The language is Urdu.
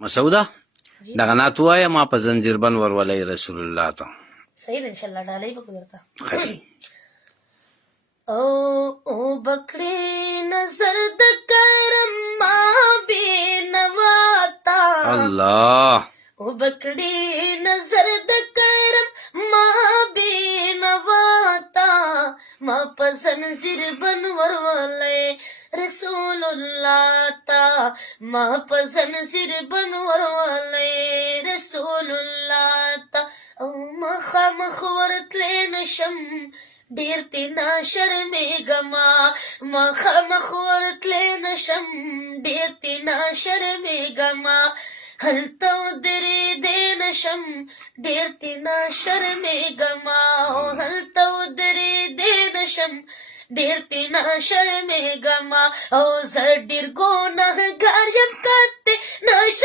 مسعوده دغه نعت وایا ما په زنجیر بند ورولې رسول الله ته صحیح ده انشاءالله ډالۍ به درته خشي او بکړې نظر د کرم ما بینواتا الله او بکړې نظر د کرم ما بینواتا ما په زنځیر بن ورولې رسول الله تا ما په زنځیر بن ورولې رسول الله تا او مخامخ ورتلې نشم ډیر تینا شرمېږما مخامخ ورتلې نشم ډیر تینا شرمېږما هلته ودرېدې نشم ډیر تینا شرمېږما هلته ودرېدې نشم ډیر تینا شرمېږما او زه ډیر ګناهګار یم کته نشم